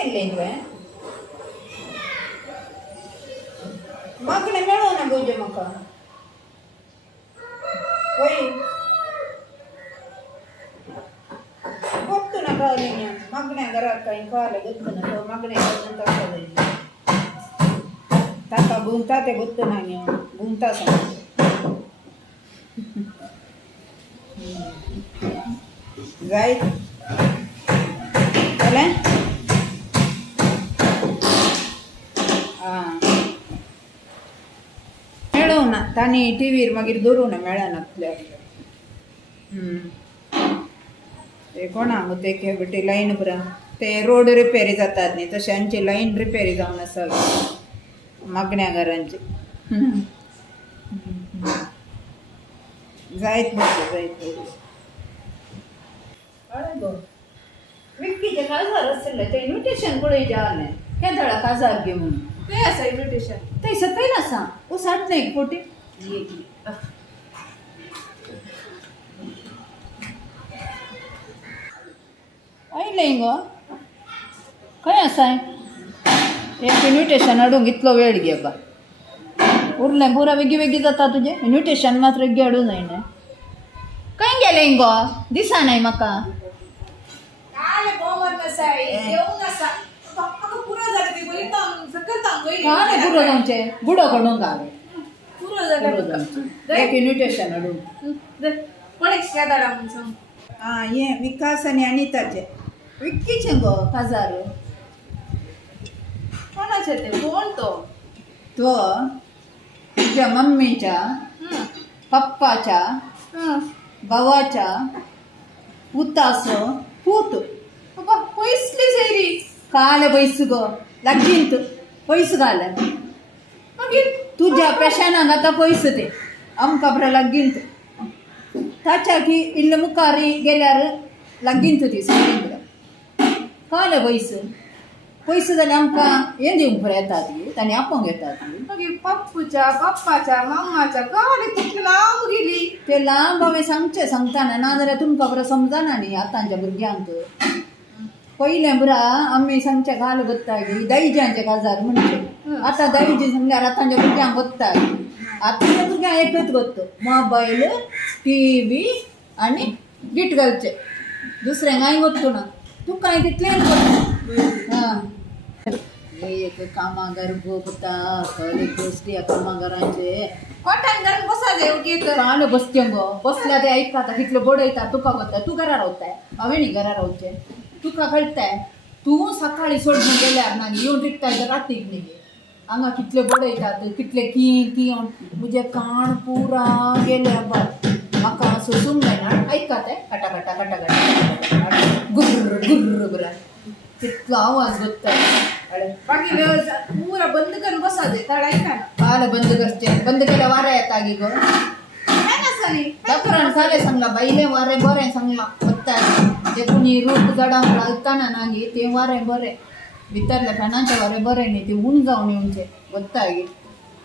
केले तुवें मागणें मेळो ना गोजे म्हाका होय गोत्तू ना कळलें मागण्या घरात काही कळालें गोत्तू ना तो मागण्या नंतर कळलें ताका गुंता ते गोत्तू ना न्ही गुंता सांग जायत जालें मेळो ना तांणी टीव्हीर मागीर दवरूं ना मेळनातले ते कोणाक ते खेळबटी लायन पुरा ते रोड रिपेरी जातात न्ही तशांची लायन रिपेरी जावन आसा मागण्या घरांची जायत बसो जायत विक्कीचे काजार आसले ते इन्विटेशन पळय आले केदळा काजार घे म्हणून ते आसा इन्विटेशन ते सकयल आसा ओ साठ नाही एक पोटी आयलें गो खंय आसाय एक इन्विटेशन हाडूंक इतलो वेळ घे बा उरलें पुरा वेगी वेगी जाता तुजें इन्विटेशन मात्र वेगी हाडूं जायना खंय गेलें गो दिसा नाही म्हाका काले बोमर आसाय येऊन आसा म्हाका पुरो जालें ती बरी सकल तांगय काले पुरो जावचें बुडो कडून घाल पुरो जालें एक इन्विटेशन हाडून कोणेक शेदाडा म्हणून सांग हे विकास आनी अनिताचे विक्कीचें गो काजार कोणाचे ते कोण तो तो तुझ्या मम्मीच्या पप्पाच्या भावाच्या पुताचो पूत बाबा पयसली सैरी काले पयस गो लागींत पयस घाल मागीर तुझ्या पेशानाक आतां पयस ते आमकां बरें लागींत ताच्या की इल्ले मुखारी गेल्यार लागींत ती सगळीं काले पयस पयस जाल्यार आमकां हें दिवंक बरें येता ती तांणी आपोवंक येता ती मागीर पप्पूच्या पप्पाच्या मम्माच्या काले कितले लांब गेली ते लांब हांवें सांगचें सांगताना ना जाल्यार तुमकां बरें समजना न्ही आतांच्या भुरग्यांक पयलें बरा आमी सांगचें घाल गोत्ताली दायजांचे काजार म्हणचे आतां दायजी सांगल्यार आतांच्या भुरग्यांक गोत्ताली आतांच्या भुरग्यांक एकच गोत्त मोबायल टीव्ही आनी गीत घालचें दुसऱ्यांक कांय गोत्तू ना तूं कांय तितलें हां एक कामागार गोपता खरे गोश्टी कामागारांचे कोठान घालून बसा देव गीत काल बसचें गो बसल्या ते आयकता कितले बडयता तुका वता तूं घरा रावताय हांवें न्ही घरा रावचें तुका कळटाय तूं सकाळीं सोडून गेल्यार ना येवन रिकताय तर रातीक न्ही हांगा कितले बडयतात कितले की म्हजें कान पुरा गेल्या बट म्हाका सोसूंक जायना आयकात काटा काटा काटा काटा गुर्र गुर्र बरा कितलो आवाज बसता बाकी पुरा बंद करून बसा दे तडायका काल बंद करचें बंद केल्यार वारें येता गे गो काय नसली डॉक्टरान काले सांगला बायलें वारें बरें सांगलां वत्ता ते कोणी रूप जडांक घालतना ना गे तें वारें बरें भितरल्या फॅनाचें वारें बरें न्ही तें उण जावन येवचें वत्ता गे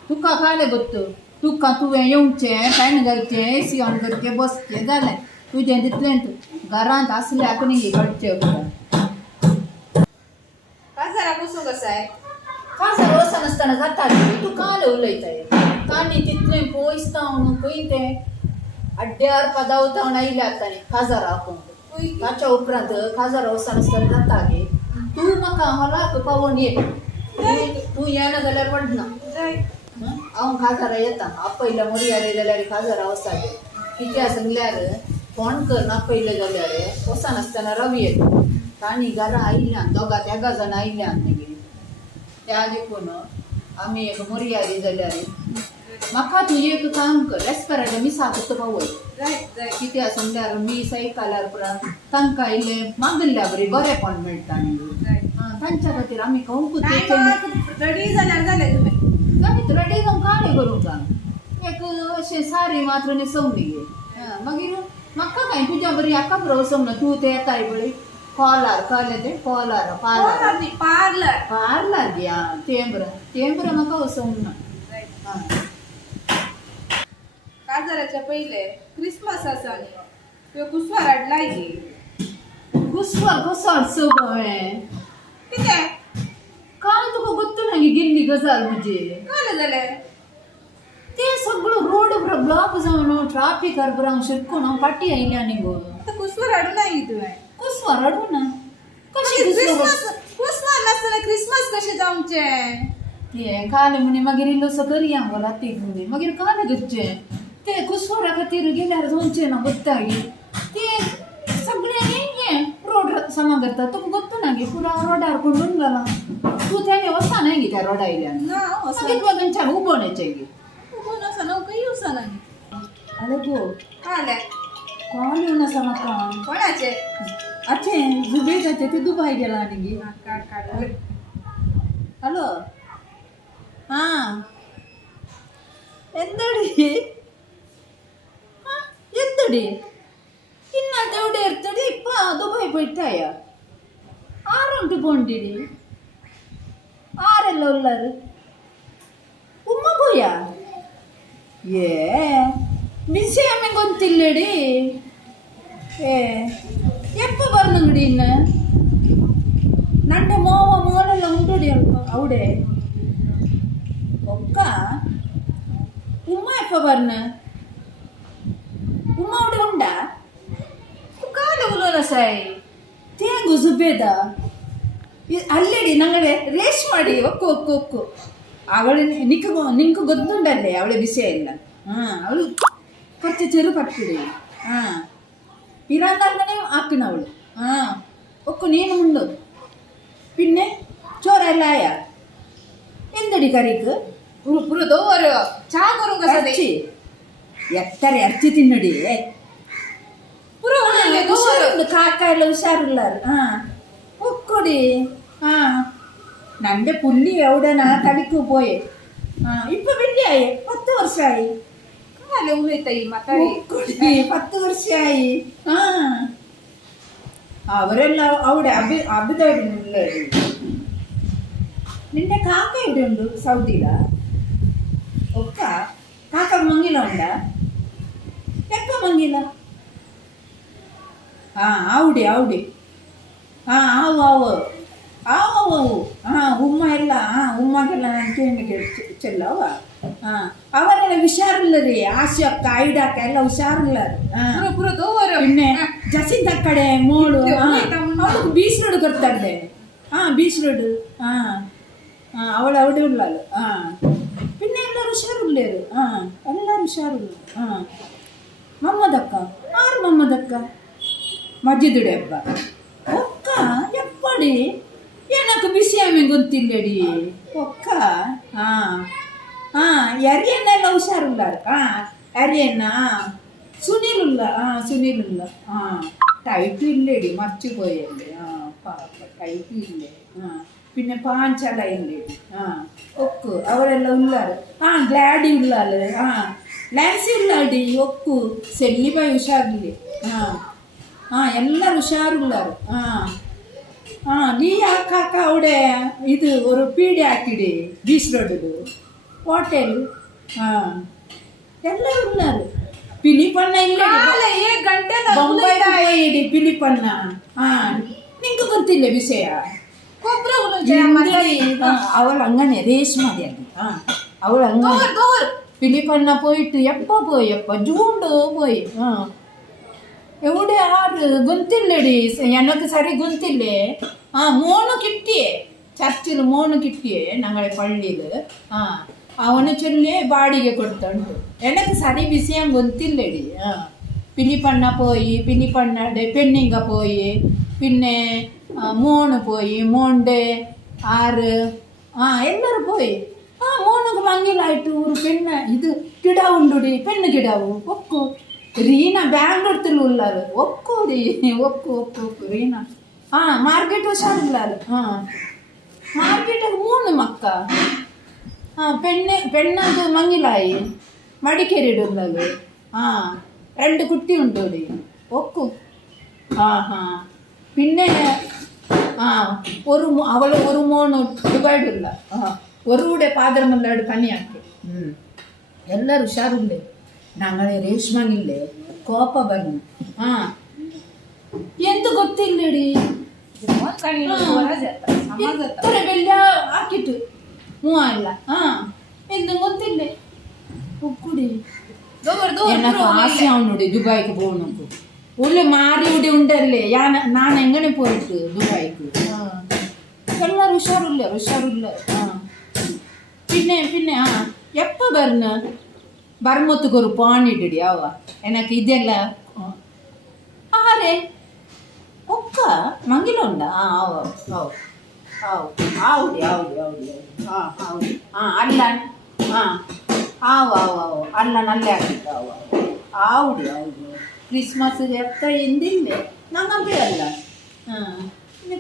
तुका काले बत्त तुका तुवें येवचें फॅन घालचें एसी ऑन करचें बसचें जालें तुजें तितलेंच घरांत आसल्याक न्ही घडचें पुरो काजारा बसूंक आसाय काजार वचनासतना जाता तूं काल उलयताय कांनी तितलें पयस जावन खंय तें आड्ड्यार पादावतावन आयल्या तांणी काजार आपोवंक ताच्या उपरांत काजार वचनासतना जाता गे तूं म्हाका हॉलाक पावोवन ये तूं येना जाल्यार पडना हांव काजारा येता आपयल्या मर्यादे जाल्यार काजारा वचा गे कित्या सांगल्यार फोन कर आपयलें जाल्यार वचनासतना रावी येता तांणी घरा आयल्यान दोगा तेगा जाण आयल्यान न्ही त्या देखून आमी एक मर्यादे जाल्यार म्हाका तूं एक काम कर एस्पेराच्या मिसा फक्त पावय कित्या सांगल्यार मीस आयकल्यार पुरा तांकां इल्लें मागल्या बरी बरेंपण मेळटा न्ही तांच्या खातीर आमी खावंक रेडी जाल्यार जालें तुवें जालें रेडी जावन काडे करूंक एक अशें सारी मात्र न्हेसोवंक गे मागीर म्हाका काय तुज्या बरी हाका बरो वचोंक ना तूं तें येताय बळी कॉलार कळ्ळें तें कॉलार पार्लर पार्लर पार्लर या तें बरं म्हाका वचोंक ना काजाराच्या पयले क्रिसमस आसा न्ही त्यो कुसवार हाडलाय गे कुसवार कसो हाडचो गो हांवें कितें गजाल म्हणजे काल झाले ते सगळं रोड ब्लॉक जाऊन ट्राफिक अर्बरांग शिरकून पाठी आयल्या न्ही गो आता कुसवर हाडू नाही तुवें कस वरडू ना कशी क्रिसमस कुसवर नासतना क्रिसमस कशें जावचें ते काल म्हणे मागीर इल्लोसो करया गो रातीक म्हणे मागीर काल करचें ते कुसवरा खातीर गेल्यार जावचें ना ಗೊತ್ತಾಗಿ ते सगळे हे रोड समा करता तुका ಗೊತ್ತು नागे पुरा रोडार कडून गेला तू त्याने वसा नाही गे त्या रोड आयल्यान ना वसा मागीर बगनच्यान उबोण्याचे गे कोण आसा न्हू काही उसा ना अरे गो काले कोण येऊन आसा म्हाका कोणाचे अच्छे जुबेदाचे ते दुबई गेला न्ही गे काढ ಹಲೋ ಹಾ ಎಂದಡಿ ಎಂದಡಿ ಇನ್ನ ದೇವಡೆ ಇರ್ತಡಿ ಇಪ್ಪ ದುಬೈ ಬಿಟ್ಟಾಯ ಆರುಂಟು ಕೊಂಡಿಡಿ ಆರೆಲ್ಲ ಉಳ್ಳಾರು ಉಮ್ಮ ಬೋಯ ಏ ಬಿಸಿ ಆಮೇಲೆ ಗೊಂತಿಲ್ಲಡಿ ಏ ಎಪ್ಪ ಬರ್ನಂಗಡಿ ಇನ್ನ ನಂಡೆ ಮೋನೆಲ್ಲ ಉಂಟಡಿ ಅಲ್ಪ ಅವಡೆ ಒಕ್ಕ ಉಮ್ಮ ಎಪ್ಪ ಬರ್ನ ಉಮ್ಮ ಅವಡೆ ಉಂಡ ಕಾಲ ಉಲೋಲ ಸಾಯಿ ತೇಗು ಸುಬೇದ ಅಲ್ಲೇಡಿ ನಂಗಡೆ ರೇಸ್ ಮಾಡಿ ಒಕ್ಕು ಒಕ್ಕು ಒಕ್ಕು ಅವಳು ನಿಂಕು ಗೊತ್ತುಂಡಲ್ಲೇ ಅವಳೆ ವಿಷಯ ಇಲ್ಲ ಅವಳು കുറച്ച് ചെറു പട്ടിടി പിരാന്തങ്ങനെ ആക്കണവള് ഒക്കെ നീനുമുണ്ട് പിന്നെ ചോറെല്ലായ എന്തടി കറിക്ക് ಪುರದೋ ಅವರು ಚಾ ಕರುಂಗ ಸದೆ ഇറച്ചി എത്ര ഇറച്ചി തിന്നടി ಪುರ ಒಳ್ಳೆ ഉഷാറുണ്ട് കാക്ക എല്ലാം ഉഷാറുള്ളാറ് ഒക്കൊടി നന്റെ പുല്ലി എവിടെനാ തടിക്ക് പോയെ ഇപ്പൊ വലിയായി 10 വർഷമായി ಕಾಲೆ ಉಳಿತೈ ಮಾತಾಡಿ 10 ವರ್ಷമായി അവരെല്ല അവിടെ അബുദാബിയിലുള്ള നിന്റെ കാക്ക എവിടെ ഉണ്ട് സൗദിയില ഒക്ക കാക്ക മങ്ങില ഉണ്ടാ എക്ക മങ്ങില അവിടെ അവിടെ ആವು ಆವು ಆವು ಉಮ್ಮ ಎಲ್ಲ ಉಮ್ಮಗೆಲ್ಲ ನಾನು ಕೇಳಿಗೆ ಚೆಲ್ಲವ ಅವರೆಲ್ಲ ಹುಷಾರಿಲ್ಲ ರೀ ಆಶೆ ಅಕ್ಕ ಐಡಕ್ಕ ಎಲ್ಲ ಹುಷಾರಿಲ್ಲ ಪುರದೋ ಅವರು പിന്നെ ജസിന്ത കടെ മോള് അവൾക്ക് ബീച്ച് റോഡ് കൊടുത്തണ്ടേ ബീച്ച് റോഡ് അവൾ അവിടെ ഉള്ളാല് പിന്നെ എല്ലാരും ಹುಷಾರಿಲ್ಲೇರು എല്ലാരും ಹುಷಾರಿಲ್ಲ ಮಮ್ಮದಕ್ಕ ಆರು ಮಮ್ಮದಕ್ಕ ಮಜ್ಜಿದುಡೆ ಹಬ್ಬ ಒಕ್ಕ ಎಪ್ಪಡಿ ಏನಕ್ಕೆ ಬಿಸಿ ಆಮೇಲೆ ಗೊತ್ತಿಲ್ಲಡಿ ಒಕ್ಕ ಎರಿಯನ್ನ ಎಲ್ಲ ಹುಷಾರಿಲ್ಲಾರು ಎರಿಯನ್ನ ಸುನೀಲ್ ಇಲ್ಲ ടൈറ്റ് ഇല്ലേടി മറിച്ചുപോയല്ലേ പാപ്പ ടൈറ്റ് ഇല്ലേ പിന്നെ പാഞ്ചല ഇല്ലേടി ഒക്കു അവരെല്ലാം ഉള്ളാറ് ഗ്ലാഡി ഉള്ളാല് ലാൻസി ഉള്ളാടി ഒക്കു സെല്ലിബായി ಹುಷಾರಿല്ലേ എല്ലാരും ಹುಷಾರುಳ್ಳಾರು നീ ആക്കാക്ക അവിടെ ഇത് ഒരു പീടി ആക്കിടി ബീച്ച് റോഡില് ഹോട്ടൽ എല്ലാരും ഉള്ളാറ് ಪಿಲಿಪಣ್ಣ ಇಲ್ಲ ಬೊಂಬಾಯಿ ಪಿಲಿಪಣ್ಣ ನಿಂಗೆ ಗೊತ್ತಿಲ್ಲ ವಿಷಯ ಅವಳು ಹಂಗನೆ ರೇಷ್ಮಾದಿ ಅವಳು ಹಂಗನೆ ಪಿಲಿಪಣ್ಣ പോയിട്ട് എപ്പോ പോയി ജൂണ്ട് പോയി എവിടെ ആറ് ഗൊന്തില്ലടി എനക്ക് സരി ഗൊന്തില്ലേ മോണ് കിട്ടിയേ ചർച്ചിൽ മോണ് കിട്ടിയേ ഞങ്ങളെ പള്ളിയില് ಅವನು ಚೊಲ್ಲಿ ಬಾಡಿಗೆ ಕೊಡ್ತಂಡು ಎನಕ್ಕೆ ಸರಿ ವಿಷಯ ಗೊತ್ತಿಲ್ಲಡಿ ಪಿಲಿಪಣ್ಣ പോയി ಪಿಲಿಪಣ್ಣಡೆ പെണ്ണിങ്ക പോയി പിന്നെ മോണ് പോയി മോണ്ട് ആറ് എല്ലാരും പോയി മോണക്ക് മങ്ങിലായിട്ട് ഒരു പെണ്ണ് ഇത് കിടാവുണ്ടുടി പെണ്ണ് കിടാവു ഒക്കു Reena ബാംഗ്ലൂർത്തിൽ ഉള്ളാറ് ഒക്കുടി ഒക്കു ഒക്കു ഒക്കു Reena market ಹುಷಾರಿಲ್ಲಾರು market 3 Mecca പെണ്ണത് മങ്ങിലായി മടിക്കേരിടുന്നത് 2 കുട്ടിയുണ്ട് ഇവിടെ ഒക്കും പിന്നെ അവള് ഒരു മോണ് ദുബായിലുള്ള ഒരു കൂടെ പാത്രമെല്ലാം പനിയാക്കി എല്ലാരും ಹುಷಾರಿല്ലേ ഞങ്ങളെ ರೇಷ್ಮಗಿല്ലേ ಕೋಪ ಬನ್ನಿ ಎಂತ ಗೊತ್ತಿಲ್ಲಡಿ ಎತ್ತರ ಬೆಲ್ಲ ಹಾಕಿಟ್ಟು ಮೂವಲ್ಲ ಹಾ ಎಂದು ಗೊತ್ತಿಲ್ಲ ಕುಡಿ ದೋವರ್ ആശ അവനുണ്ട് ദുബായിക്ക് പോകുന്നു ഉള്ള മാറി ഇവിടെ ഉണ്ടല്ലേ ഞാൻ എങ്ങനെ പോയിട്ട് ദുബായിക്ക് എല്ലാരും ഉഷാറില്ല പിന്നെ എപ്പോ വരുന്ന ಬರ್ಮೊತ್ತಿಗೆ ഒരു ಪಾಣಿಡಿ ಅವ ಎನಕ್ಕೆ ಇದೆಲ್ಲ ಆರೆ ಒಕ್ಕ ಮಂಗಿಲ ಉಂಡ ಆವುಡಿ ಅಲ್ಲ ಅಲ್ಲ ನಲ್ಲೇ ಆಗಿತ್ತು ಆವುಡಿ ಕ್ರಿಸ್ಮಸ್ ಎತ್ತ ಎಂದಿಲ್ಲೇ ನಂಗೆ ಅಲ್ಲ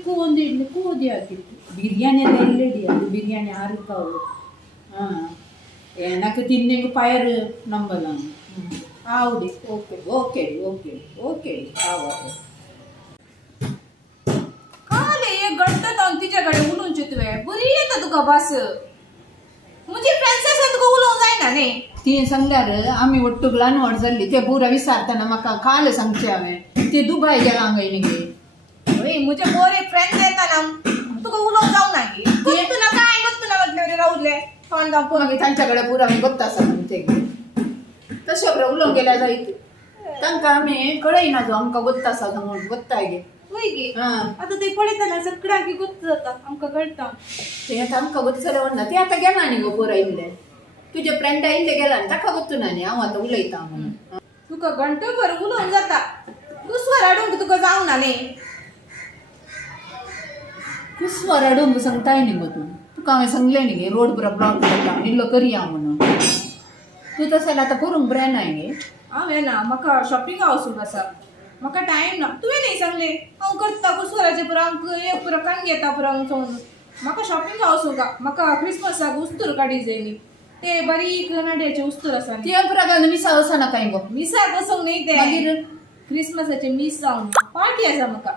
ಕೂದಿ ಹಾಕಿತ್ತು ಬಿರಿಯಾನಿ ಎಲ್ಲ ಎಲ್ಲೆಡಿ ಅದು ಬಿರಿಯಾನಿ ಆರುತ್ತಾವು எனக்கு தின்னைக்கு பயறு நம்பலாம் ஆவுடி ஓகே ஆவாது काले एक घंटा जाऊन तिच्याकडे उलून चितवे बरी येतं तुका बस म्हणजे फ्रेंड्स तुका उलोवंक जायना न्ही ती सांगल्यार आमी ಒಟ್ಟುಗಳ ನೋಡಿ जाल्ली ते पुरा विचारताना म्हाका काल सांगचे हांवें ते दुबय गेला हांगा ओय म्हणजे बोरे फ्रेंड्स येताना तुका उलोवंक जावना की तुला काय ಗೊತ್ತುನಾ म्हटलं राहुले आम्ही तांच्याकडे पुरा ಗೊತ್ತಾ सांगते तशें बरें उलोवंक गेल्यार जायत तांकां आमी कळयना जो आमकां ಗೊತ್ತಾ सांगून ಗೊತ್ತಾगे होय गे आता ते पळयताना सगळ्यांक ಗೊತ್ತು जाता आमकां कळटा ते आतां आमकां ಗೊತ್ತು जाल्यार म्हणना ते आतां गेला न्ही गो पुरा इल्ले तुजे फ्रेंडा इल्ले गेला न्ही ताका ಗೊತ್ತು ना न्ही हांव आतां उलयतां म्हणून तुका घंटोभर उलोवंक जाता कुसवर हाडूंक तुका जावना न्ही कुसवर हाडूंक सांगताय न्ही गो तूं तुका हांवें सांगलें न्ही गे रोड पुरा ब्लॉक जाता इल्लो करया म्हणून तूं तशें जाल्यार आतां करूंक बरें ना गे हांवें ना म्हाका शॉपिंग हावसूंक आसा म्हाका टायम ना तुवें न्ही सांगलें हांव करता कुसवराचे पुरा एक पुरा कांग येता पुरा वचून म्हाका शॉपिंग हावसूंक म्हाका क्रिस्मसाक उस्तूर काडी जाय न्ही ते बारीक नाड्याचे उस्तूर आसा न्ही ते पुरा घालून मिसा वचना काय गो मिसाक वचूंक न्ही ते मागीर क्रिस्मसाचे मीस जावन पार्टी आसा म्हाका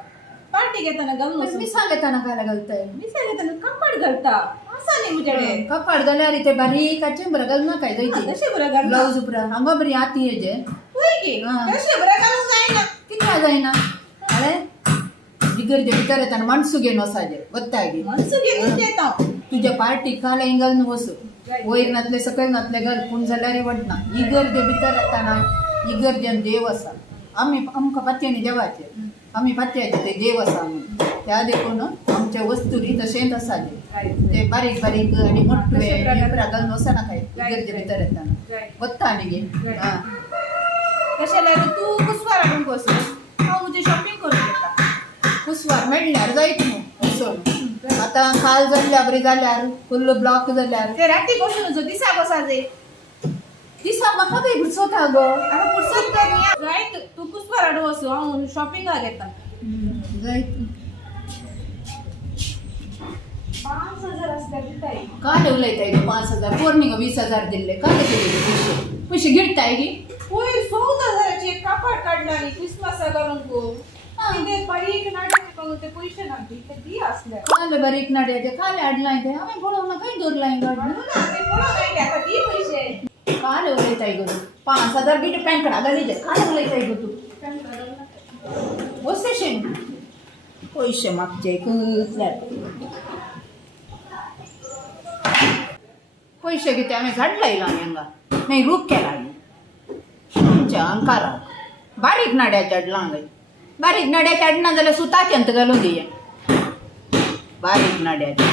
पार्टी घेताना घालून वचूंक मिसा घेताना काय घालताय मिसा घेताना कापड घालता आसा न्ही म्हजेडे कपाड जाल्यार ते बारीकाचे बरं घालना काय जायते तशें बरें घालता ब्लाउज पुरा हांगा बरी आती हेजे होय गे तशें बरें घालूंक जायना कित्याक जायना अरे इगर्जे भितर येताना माणसू घेवन वसाजे ಗೊತ್ತಾಗಿ मनसू घेवन येता तुझ्या पार्टी काल घालून वसू वयर नातले सकयल नातले घाल पूण जाल्यार वडना इगर्जे भितर येताना इगर्जेन देव आसा आमकां पत्त्यांनी देवाचे आमी पत्त्याचे ते देव आसा म्हणून त्या देखून आमच्या वस्तुरी तशेंच आसाले ते बारीक बारीक आनी मोठे पुरा घालून वसना काय इगर्जे भितर येताना ಗೊತ್ತಾ न्ही तशें जाल्यार तूं कुसवार हाडूंक वचूं हांव म्हजी शॉपिंग करून येता कुसवार मेळ्ळ्यार जायत न्हू वचून आतां काल जाल्ल्या बरी जाल्यार फुल्ल ब्लॉक जाल्यार ते राती बसून वचूं दिसाक वसा जाय दिसा म्हाका काही फुरसत गो आतां फुरसत कर न्ही जायत तूं कुसवार हाडूं वचूं हांव शॉपिंगाक येता जायत 5,000 आसल्यार दिताय काल उलयताय गो 5,000 पोरणी गो 20,000 दिल्ले काल दिले पयशे गिळटाय गी पयर 14,000चे एक कापड काडला न्ही क्रिस्मसाक घालूंक ते बारीक नाड्याचे करून ते पयशे ना ते दी आसल्यार काल बारीक नाड्याचे काल हाडलाय ते हांवें पळोवना काय दवरलाय गाडी म्हणून ते पळोवंक जाय आता दी पयशे काल उलयताय गो तूं 5,000 बिटे पॅन्कडा घालीचे काल उलयताय गो तूं वचशें पयशे मागचे कसल्यार पयशे कितें हांवें झाड लायला हांगा मागीर रूख केला तुमच्या अंकाराक बारीक नाड्याचे हाडला हांवें बारीक नाड्याचे हाडना जाल्यार सुताचे अंत घालून दिया बारीक नाड्याचे